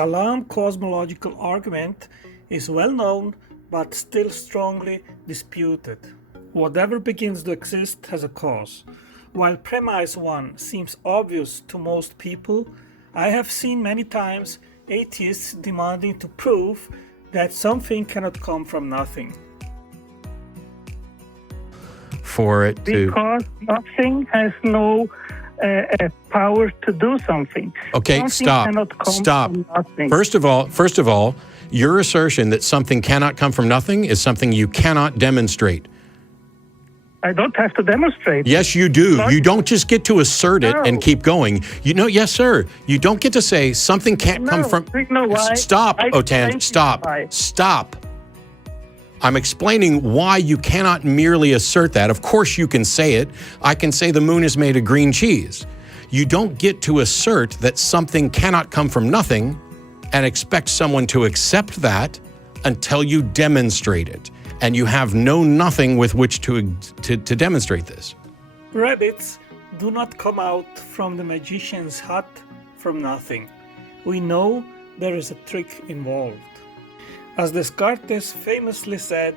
Kalam cosmological argument is well known but still strongly disputed. Whatever begins to exist has a cause. While premise 1 seems obvious to most people, I have seen many times atheists demanding to prove that something cannot come from nothing. For it to... Because nothing has no power to do something. Okay, Something stop. cannot come Stop. from nothing. First of all, your assertion that something cannot come from nothing is something you cannot demonstrate. I don't have to demonstrate. Yes, you do. You don't just get to assert it and No. keep going. You know, yes, sir. You don't get to say something can't come from... Do you know why? Stop, I Otan. explained Stop. why. Stop. I'm explaining why you cannot merely assert that. Of course you can say it. I can say the moon is made of green cheese. You don't get to assert that something cannot come from nothing and expect someone to accept that until you demonstrate it. And you have no nothing with which to demonstrate this. Rabbits do not come out from the magician's hut from nothing. We know there is a trick involved. As Descartes famously said,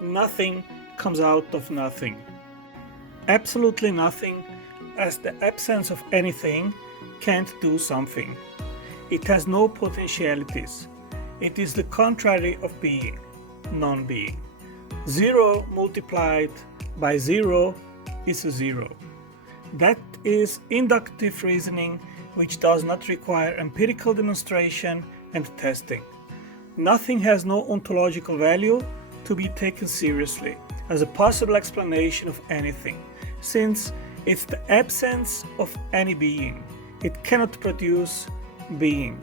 nothing comes out of nothing. Absolutely nothing, as the absence of anything, can't do something. It has no potentialities. It is the contrary of being, non-being. 0 multiplied by 0 is 0. That is inductive reasoning which does not require empirical demonstration and testing. Nothing has no ontological value to be taken seriously as a possible explanation of anything, since it's the absence of any being. It cannot produce being.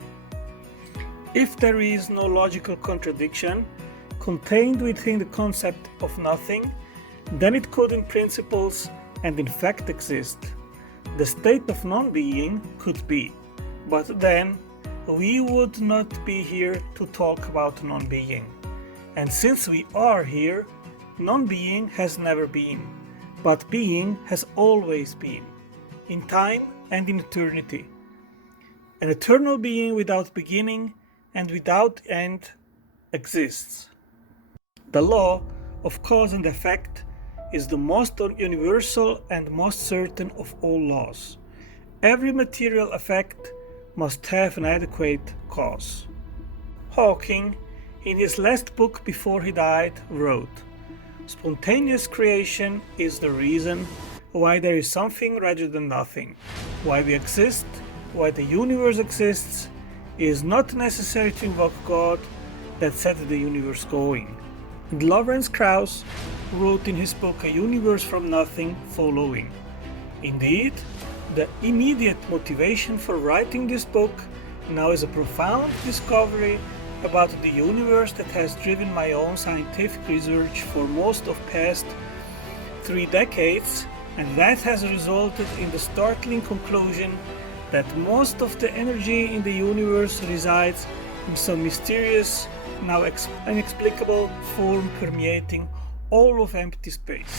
If there is no logical contradiction contained within the concept of nothing, then it could in principles and in fact exist. The state of non-being could be, but then we would not be here to talk about non-being. And since we are here, non-being has never been, but being has always been, in time and in eternity. An eternal being without beginning and without end exists. The law of cause and effect is the most universal and most certain of all laws. Every material effect must have an adequate cause. Hawking, in his last book before he died, wrote, "Spontaneous creation is the reason why there is something rather than nothing. Why we exist, why the universe exists, is not necessary to invoke God that set the universe going." And Lawrence Krauss wrote in his book A Universe from Nothing following, "Indeed, the immediate motivation for writing this book now is a profound discovery about the universe that has driven my own scientific research for most of past 3 decades, and that has resulted in the startling conclusion that most of the energy in the universe resides in some mysterious, now inexplicable form permeating all of empty space."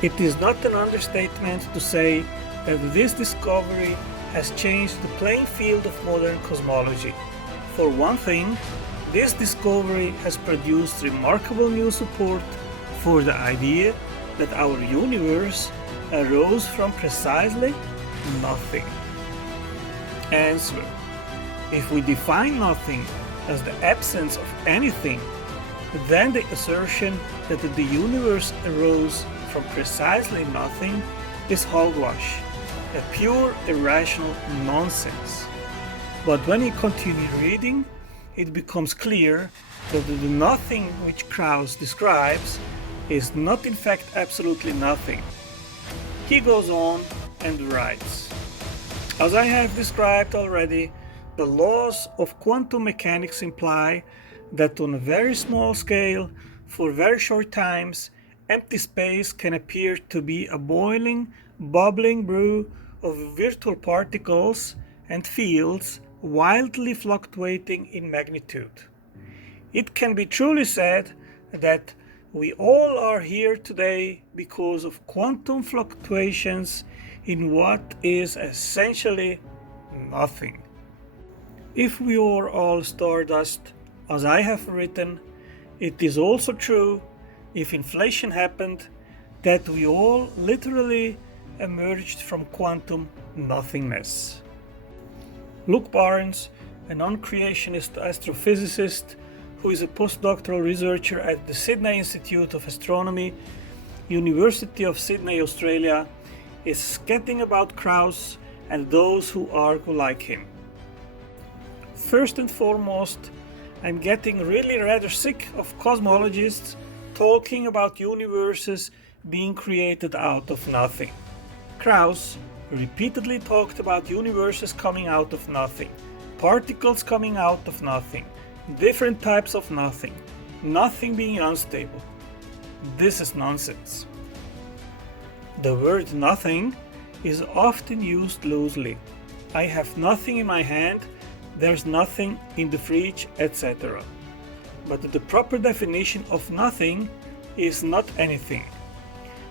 It is not an understatement to say that this discovery has changed the playing field of modern cosmology. For one thing, this discovery has produced remarkable new support for the idea that our universe arose from precisely nothing. Answer: if we define nothing as the absence of anything, then the assertion that the universe arose from precisely nothing is hogwash, a pure irrational nonsense. But when you continue reading, it becomes clear that the nothing which Krauss describes is not in fact absolutely nothing. He goes on and writes, "As I have described already, the laws of quantum mechanics imply that on a very small scale, for very short times, empty space can appear to be a boiling, bubbling brew of virtual particles and fields wildly fluctuating in magnitude. It can be truly said that we all are here today because of quantum fluctuations in what is essentially nothing." If we are all stardust, as I have written, it is also true, if inflation happened, that we all literally emerged from quantum nothingness. Luke Barnes, a non-creationist astrophysicist who is a postdoctoral researcher at the Sydney Institute of Astronomy, University of Sydney, Australia, is scathing about Krauss and those who argue like him. First and foremost, I'm getting really rather sick of cosmologists talking about universes being created out of nothing. Krauss repeatedly talked about universes coming out of nothing, particles coming out of nothing, different types of nothing, nothing being unstable. This is nonsense. The word nothing is often used loosely. I have nothing in my hand, there's nothing in the fridge, etc. But the proper definition of nothing is not anything.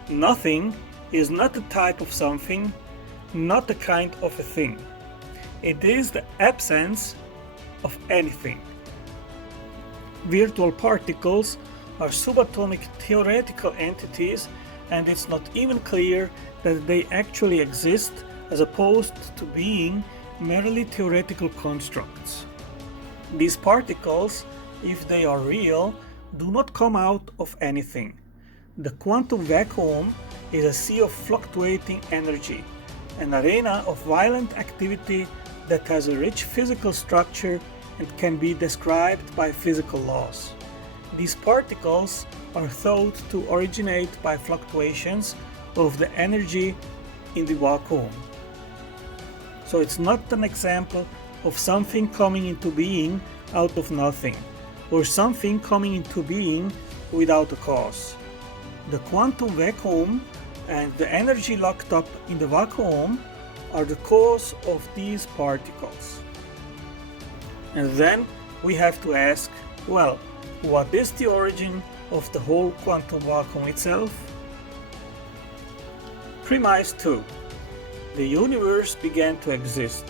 Nothing is not a type of something, not a kind of a thing. It is the absence of anything. Virtual particles are subatomic theoretical entities, and it's not even clear that they actually exist as opposed to being merely theoretical constructs. These particles, if they are real, do not come out of anything. The quantum vacuum is a sea of fluctuating energy, an arena of violent activity that has a rich physical structure and can be described by physical laws. These particles are thought to originate by fluctuations of the energy in the vacuum. So it's not an example of something coming into being out of nothing, or something coming into being without a cause. The quantum vacuum and the energy locked up in the vacuum are the cause of these particles. And then we have to ask, well, what is the origin of the whole quantum vacuum itself? Premise 2. The universe began to exist.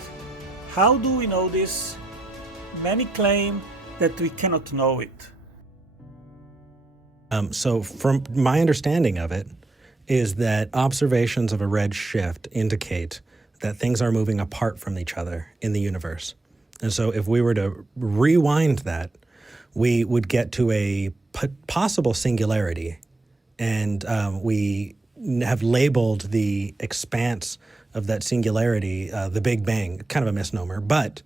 How do we know this? Many claim that we cannot know it. So from my understanding of it is that observations of a red shift indicate that things are moving apart from each other in the universe. And so if we were to rewind that, we would get to a possible singularity. And we have labeled the expanse of that singularity the Big Bang, kind of a misnomer, but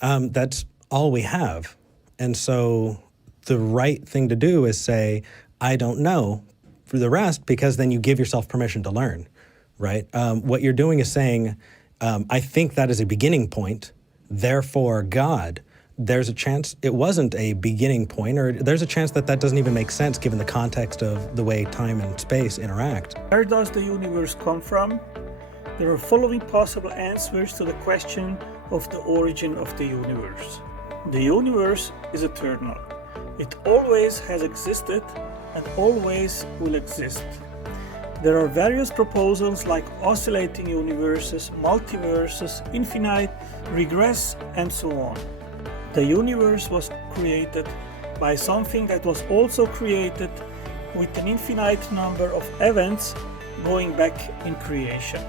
that's all we have. And so the right thing to do is say, I don't know for the rest, because then you give yourself permission to learn, right? What you're doing is saying, I think that is a beginning point, therefore God. There's a chance it wasn't a beginning point, or there's a chance that that doesn't even make sense given the context of the way time and space interact. Where does the universe come from? There are following possible answers to the question of the origin of the universe. The universe is eternal. It always has existed and always will exist. There are various proposals like oscillating universes, multiverses, infinite, regress, and so on. The universe was created by something that was also created with an infinite number of events going back in creation.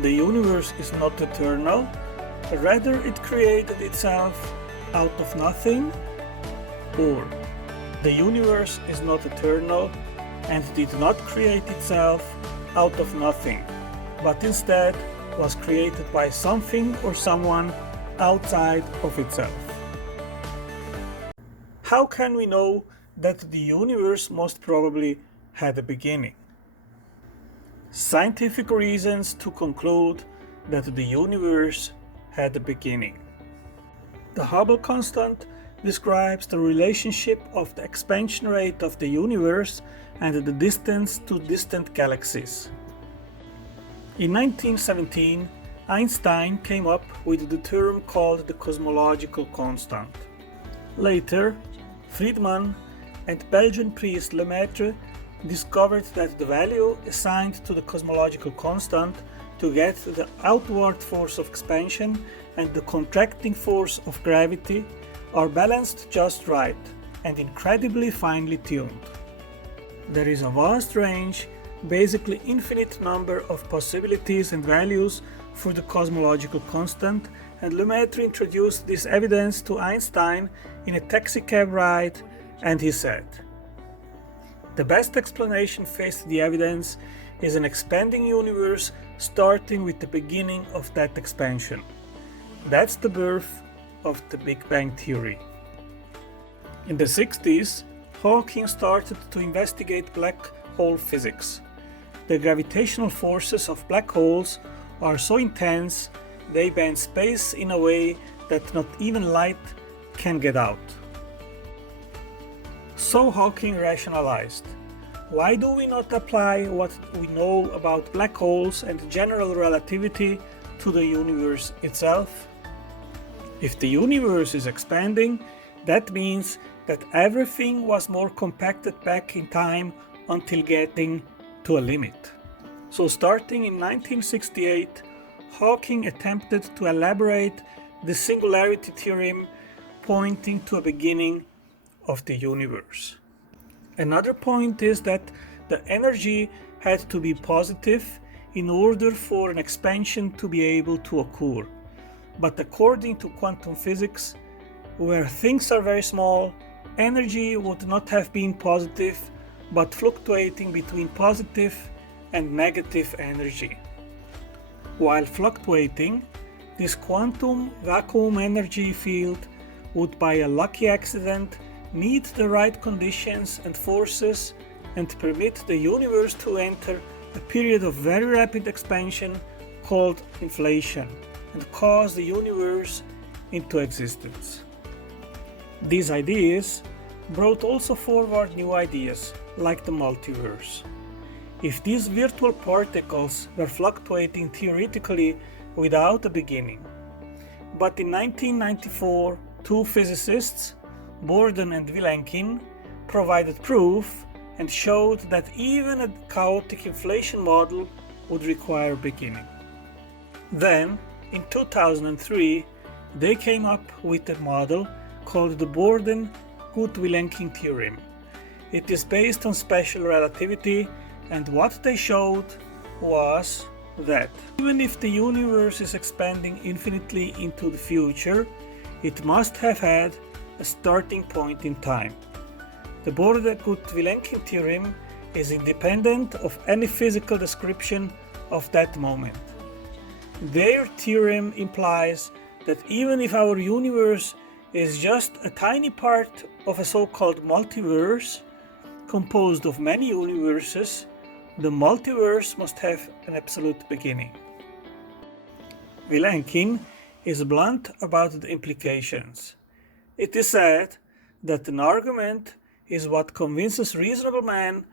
The universe is not eternal, rather it created itself out of nothing, or the universe is not eternal and did not create itself out of nothing, but instead was created by something or someone outside of itself. How can we know that the universe most probably had a beginning? Scientific reasons to conclude that the universe had a beginning. The Hubble constant describes the relationship of the expansion rate of the universe and the distance to distant galaxies. In 1917, Einstein came up with the term called the cosmological constant. Later, Friedmann and Belgian priest Lemaitre discovered that the value assigned to the cosmological constant to get the outward force of expansion and the contracting force of gravity are balanced just right and incredibly finely tuned. There is a vast range, basically infinite number of possibilities and values for the cosmological constant, and Lemaitre introduced this evidence to Einstein in a taxicab ride, and he said, "The best explanation faced the evidence is an expanding universe starting with the beginning of that expansion. That's the birth of the Big Bang Theory." In the 60s, Hawking started to investigate black hole physics. The gravitational forces of black holes are so intense they bend space in a way that not even light can get out. So Hawking rationalized, why do we not apply what we know about black holes and general relativity to the universe itself? If the universe is expanding, that means that everything was more compacted back in time until getting to a limit. So starting in 1968, Hawking attempted to elaborate the singularity theorem, pointing to a beginning of the universe. Another point is that the energy had to be positive in order for an expansion to be able to occur. But according to quantum physics, where things are very small, energy would not have been positive, but fluctuating between positive and negative energy. While fluctuating, this quantum vacuum energy field would by a lucky accident meet the right conditions and forces and permit the universe to enter a period of very rapid expansion called inflation and cause the universe into existence. These ideas brought also forward new ideas like the multiverse. If these virtual particles were fluctuating theoretically without a beginning. But in 1994, two physicists, Borden and Vilenkin, provided proof and showed that even a chaotic inflation model would require a beginning. Then, in 2003, they came up with a model called the Borden-Guth-Vilenkin theorem. It is based on special relativity, and what they showed was that even if the universe is expanding infinitely into the future, it must have had a starting point in time. The Borden-Guth-Vilenkin theorem is independent of any physical description of that moment. Their theorem implies that even if our universe is just a tiny part of a so-called multiverse, composed of many universes, the multiverse must have an absolute beginning. Vilenkin is blunt about the implications. It is said that an argument is what convinces reasonable man,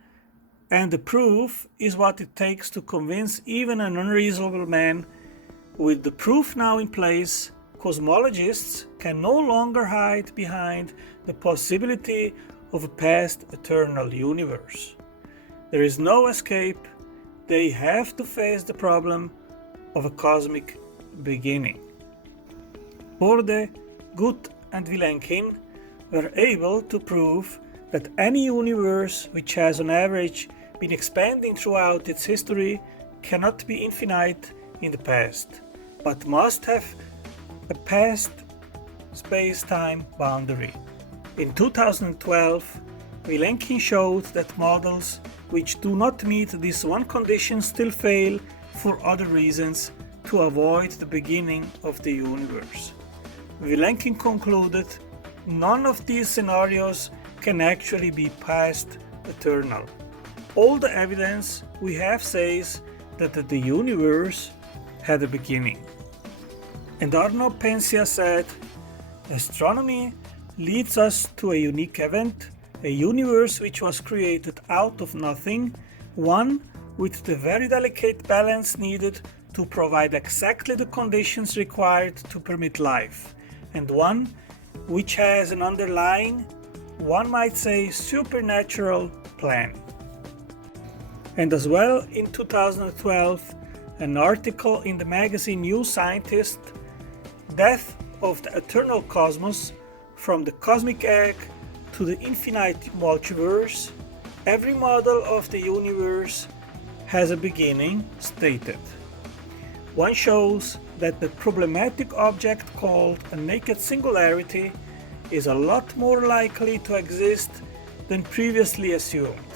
and the proof is what it takes to convince even an unreasonable man. With the proof now in place, cosmologists can no longer hide behind the possibility of a past eternal universe. There is no escape. They have to face the problem of a cosmic beginning. Borde, Guth, and Vilenkin were able to prove that any universe which has on average been expanding throughout its history cannot be infinite in the past, but must have a past space-time boundary. In 2012, Vilenkin showed that models which do not meet this one condition still fail for other reasons to avoid the beginning of the universe. Vilenkin concluded none of these scenarios can actually be past eternal. All the evidence we have says that the universe had a beginning. And Arno Pensia said, astronomy leads us to a unique event, a universe which was created out of nothing, one with the very delicate balance needed to provide exactly the conditions required to permit life, and one which has an underlying, one might say, supernatural plan. And as well, in 2012, an article in the magazine New Scientist death of the eternal cosmos, from the cosmic egg to the infinite multiverse, every model of the universe has a beginning stated. One shows that the problematic object called a naked singularity is a lot more likely to exist than previously assumed.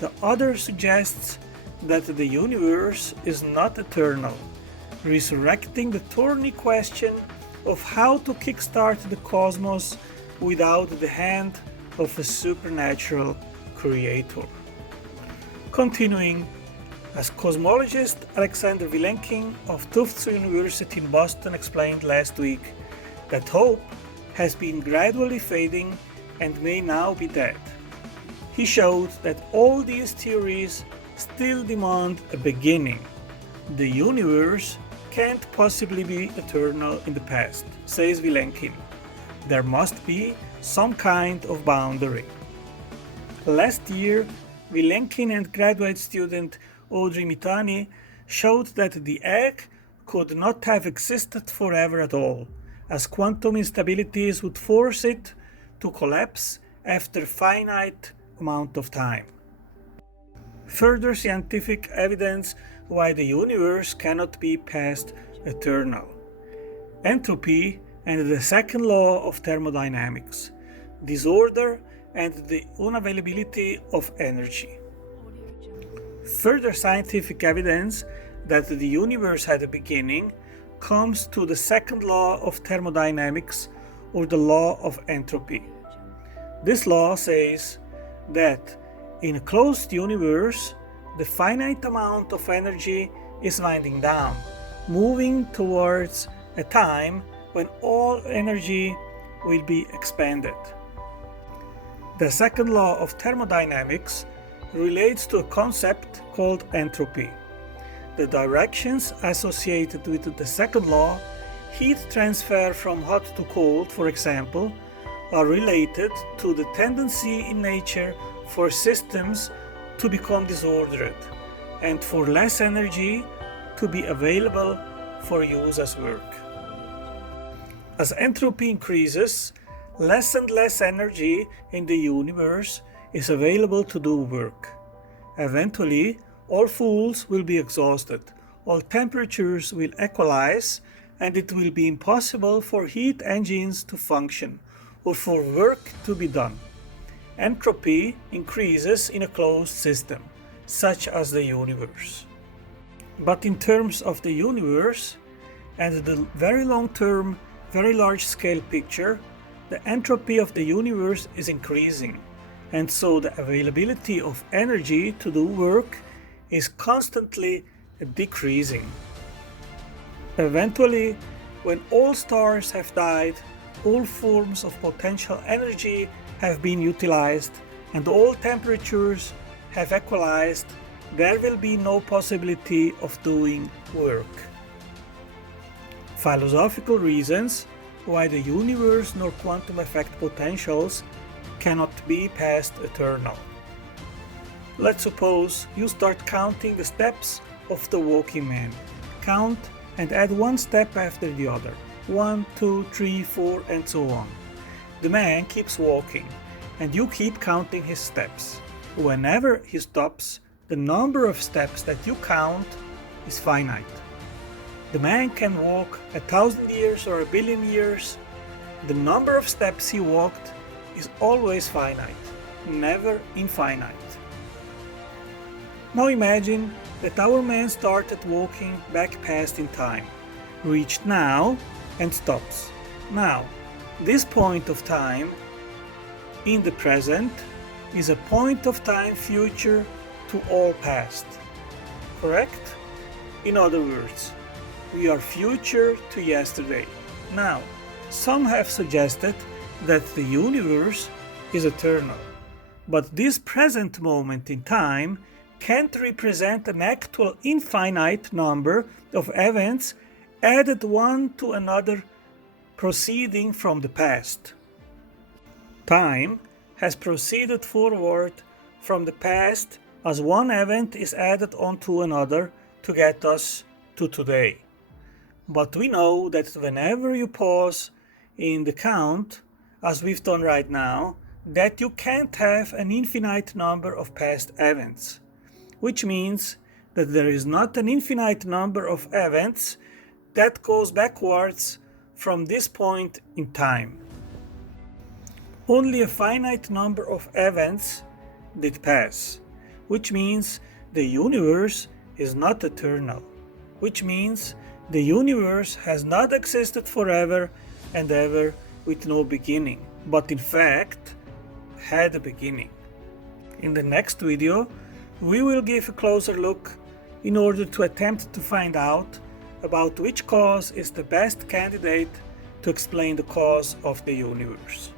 The other suggests that the universe is not eternal, resurrecting the thorny question of how to kickstart the cosmos without the hand of a supernatural creator. Continuing, as cosmologist Alexander Vilenkin of Tufts University in Boston explained last week, that hope has been gradually fading and may now be dead. He showed that all these theories still demand a beginning. The universe can't possibly be eternal in the past, says Vilenkin. There must be some kind of boundary. Last year, Vilenkin and graduate student Audrey Mitani showed that the egg could not have existed forever at all, as quantum instabilities would force it to collapse after a finite amount of time. Further scientific evidence why the universe cannot be past eternal. Entropy and the second law of thermodynamics, disorder and the unavailability of energy. Further scientific evidence that the universe had a beginning comes to the second law of thermodynamics, or the law of entropy. This law says that in a closed universe, the finite amount of energy is winding down, moving towards a time when all energy will be expanded. The second law of thermodynamics relates to a concept called entropy. The directions associated with the second law, heat transfer from hot to cold, for example, are related to the tendency in nature for systems to become disordered and for less energy to be available for use as work. As entropy increases, less and less energy in the universe is available to do work. Eventually, all fuels will be exhausted, all temperatures will equalize, and it will be impossible for heat engines to function or for work to be done. Entropy increases in a closed system, such as the universe. But in terms of the universe and the very long-term, very large-scale picture, the entropy of the universe is increasing, and so the availability of energy to do work is constantly decreasing. Eventually, when all stars have died, all forms of potential energy have been utilized, and all temperatures have equalized, there will be no possibility of doing work. Philosophical reasons why the universe nor quantum effect potentials cannot be past eternal. Let's suppose you start counting the steps of the walking man. Count and add one step after the other. 1, 2, 3, 4, and so on. The man keeps walking, and you keep counting his steps. Whenever he stops, the number of steps that you count is finite. The man can walk 1,000 years or 1,000,000,000 years. The number of steps he walked is always finite, never infinite. Now imagine that our man started walking back past in time, reached now, and stops. Now, this point of time in the present is a point of time future to all past. Correct? In other words, we are future to yesterday. Now, some have suggested that the universe is eternal, but this present moment in time can't represent an actual infinite number of events added one to another proceeding from the past. Time has proceeded forward from the past as one event is added onto another to get us to today. But we know that whenever you pause in the count, as we've done right now, that you can't have an infinite number of past events, which means that there is not an infinite number of events that goes backwards from this point in time. Only a finite number of events did pass, which means the universe is not eternal, which means the universe has not existed forever and ever with no beginning, but in fact had a beginning. In the next video, we will give a closer look in order to attempt to find out about which cause is the best candidate to explain the cause of the universe.